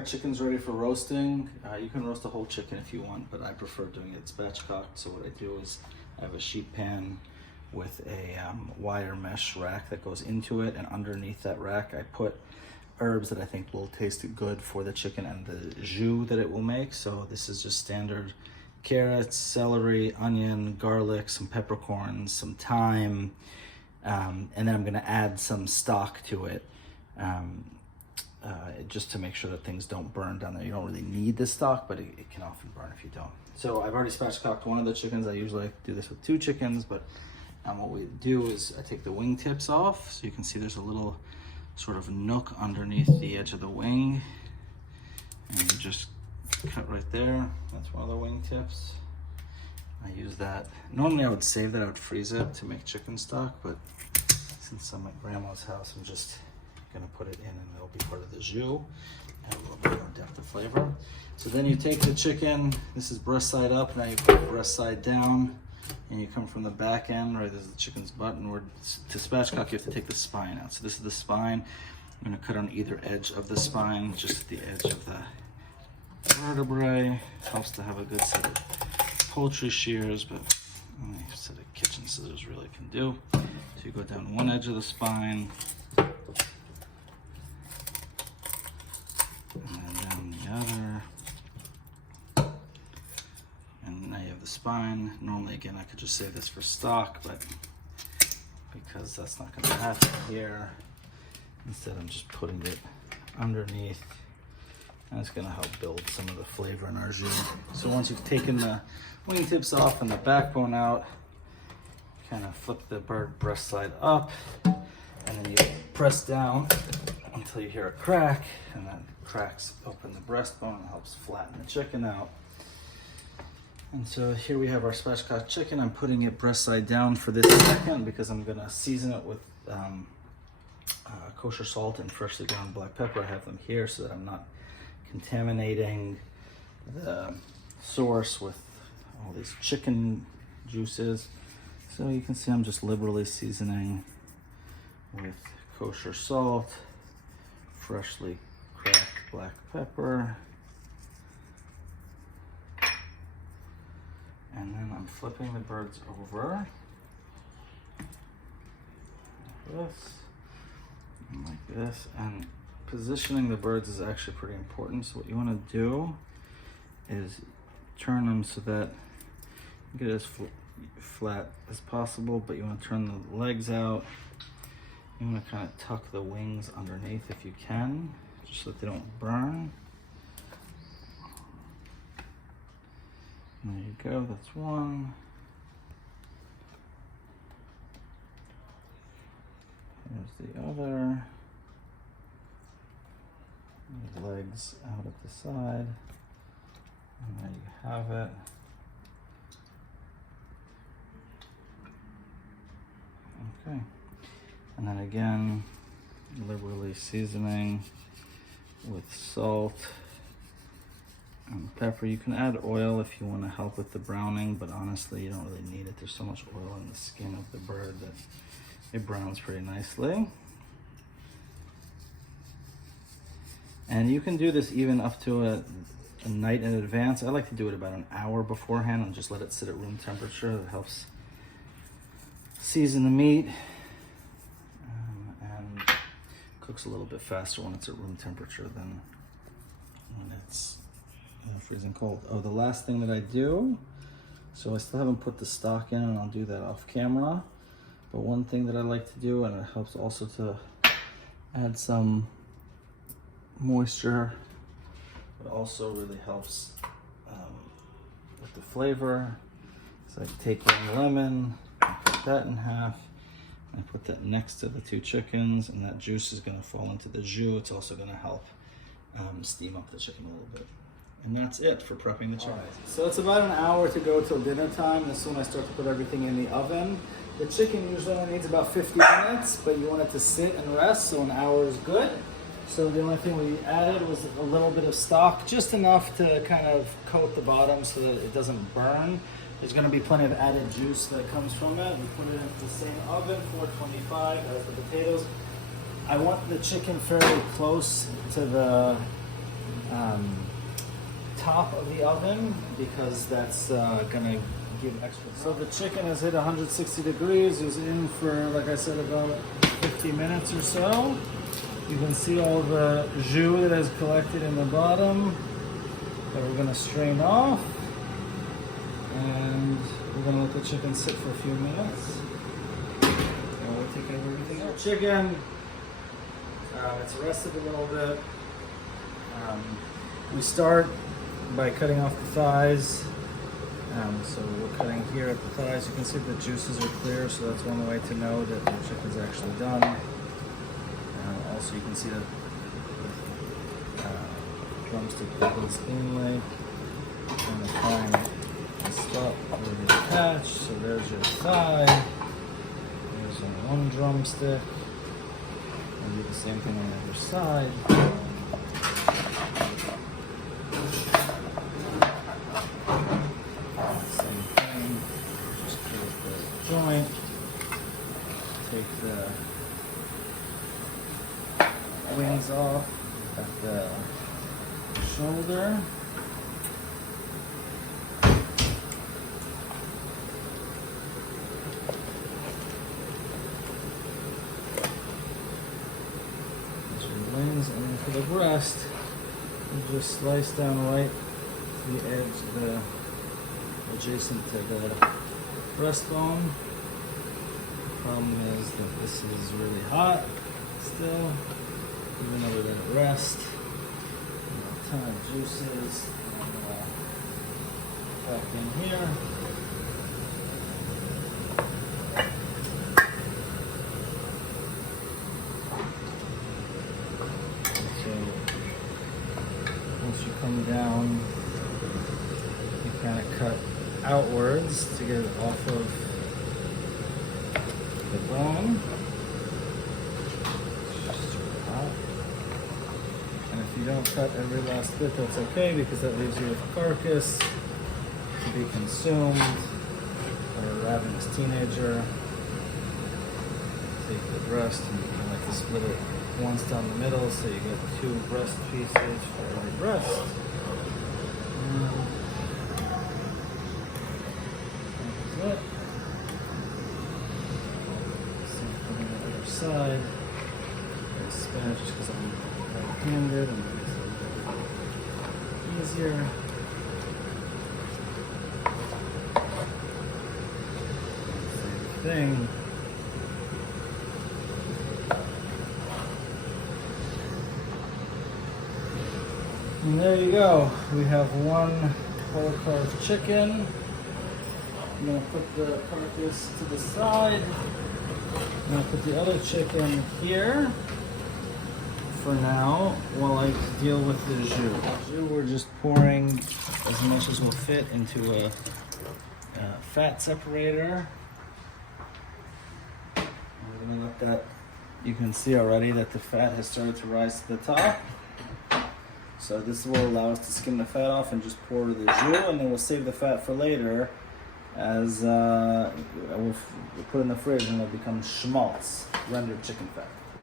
our chickens ready for roasting. You can roast a whole chicken if you want, but I prefer doing it spatchcocked. So what I do is I have a sheet pan with a wire mesh rack that goes into it, and underneath that rack I put herbs that I think will taste good for the chicken and the jus that it will make. So this is just standard carrots, celery, onion, garlic, some peppercorns, some thyme, and then I'm gonna add some stock to it, just to make sure that things don't burn down there. You don't really need the stock, but it can often burn if you don't. So I've already spatchcocked one of the chickens. I usually like to do this with 2 chickens, but what we do is I take the wing tips off. So you can see there's a little sort of nook underneath the edge of the wing, and you just cut right there. That's one of the wing tips. I use that. Normally I would save that, I would freeze it to make chicken stock, but since I'm at grandma's house, I'm just gonna put it in and it'll be part of the jus and a little bit more depth of flavor. So then you take the chicken, this is breast side up, now you put breast side down, and you come from the back end, right? This is the chicken's butt, and to spatchcock you have to take the spine out. So this is the spine. I'm gonna cut on either edge of the spine, just at the edge of the vertebrae. Helps to have a good set of poultry shears, but any set of kitchen scissors really can do. So you go down one edge of the spine, and then down the other. And now you have the spine. Normally, again, I could just save this for stock, but because that's not gonna happen here, instead I'm just putting it underneath. And it's gonna help build some of the flavor in our jus. So once you've taken the wing tips off and the backbone out, kind of flip the bird breast side up, and then you press down until you hear a crack, and that cracks open the breastbone and helps flatten the chicken out. And so here we have our spatchcock chicken. I'm putting it breast side down for this second because I'm gonna season it with kosher salt and freshly ground black pepper. I have them here so that I'm not contaminating the source with all these chicken juices. So you can see I'm just liberally seasoning with kosher salt, freshly cracked black pepper, and then I'm flipping the birds over like this, and positioning the birds is actually pretty important. So what you want to do is turn them so that you get it as flat as possible, but you want to turn the legs out. You want to kind of tuck the wings underneath if you can, just so that they don't burn. And there you go, that's one. Here's the other. The legs out at the side. And there you have it. Okay. And then again, liberally seasoning with salt and pepper. You can add oil if you want to help with the browning, but honestly, you don't really need it. There's so much oil in the skin of the bird that it browns pretty nicely. And you can do this even up to a night in advance. I like to do it about an hour beforehand and just let it sit at room temperature. That helps season the meat and cooks a little bit faster when it's at room temperature than when it's freezing cold. Oh, the last thing that I do, so I still haven't put the stock in, and I'll do that off camera, but one thing that I like to do, and it helps also to add some moisture, but also really helps with the flavor. So I take one lemon, I cut that in half, I put that next to the 2 chickens, and that juice is going to fall into the jus. It's also going to help steam up the chicken a little bit. And that's it for prepping the chicken. Right. So it's about an hour to go till dinner time. This is when I start to put everything in the oven. The chicken usually only needs about 50 minutes, but you want it to sit and rest, so an hour is good. So the only thing we added was a little bit of stock, just enough to kind of coat the bottom so that it doesn't burn. There's going to be plenty of added juice that comes from it. We put it into the same oven, 425, as the potatoes. I want the chicken fairly close to the top of the oven because that's gonna give extra. So the chicken has hit 160 degrees. It was in for, like I said, about 50 minutes or so. You can see all the jus that has collected in the bottom that we're gonna strain off. And we're gonna let the chicken sit for a few minutes. And we'll take care of everything else. Chicken, it's rested a little bit. We start by cutting off the thighs. So we're cutting here at the thighs. You can see the juices are clear, so that's one way to know that the chicken's actually done. Also, you can see that the drumstick goes inlay. Trying to find the spot where they attach. So there's your thigh. There's one drumstick. And do the same thing on the other side. Same thing. Just close the joint. Take the wings off at the shoulder. And then for the breast, you just slice down right to the edge, adjacent to the breastbone. The problem is that this is really hot still, even though we're going to rest. A ton of juices. Back in here. Once you come down, you kind of cut outwards to get it off of the bone. And if you don't cut every last bit, that's okay, because that leaves you with a carcass to be consumed by a ravenous teenager. Take the breast and you like to split it once down the middle, so you get 2 breast pieces for every breast. That's it. Same thing on the other side. I spin it just because I'm right-handed and it's a little easier. Same thing. And there you go. We have one whole carved chicken. I'm going to put the carcass to the side. I'm going to put the other chicken here for now while I deal with the jus. We're just pouring as much as will fit into a fat separator. We're going to let that, you can see already that the fat has started to rise to the top. So this will allow us to skim the fat off and just pour the jus, and then we'll save the fat for later as we'll put in the fridge and it'll become schmaltz, rendered chicken fat.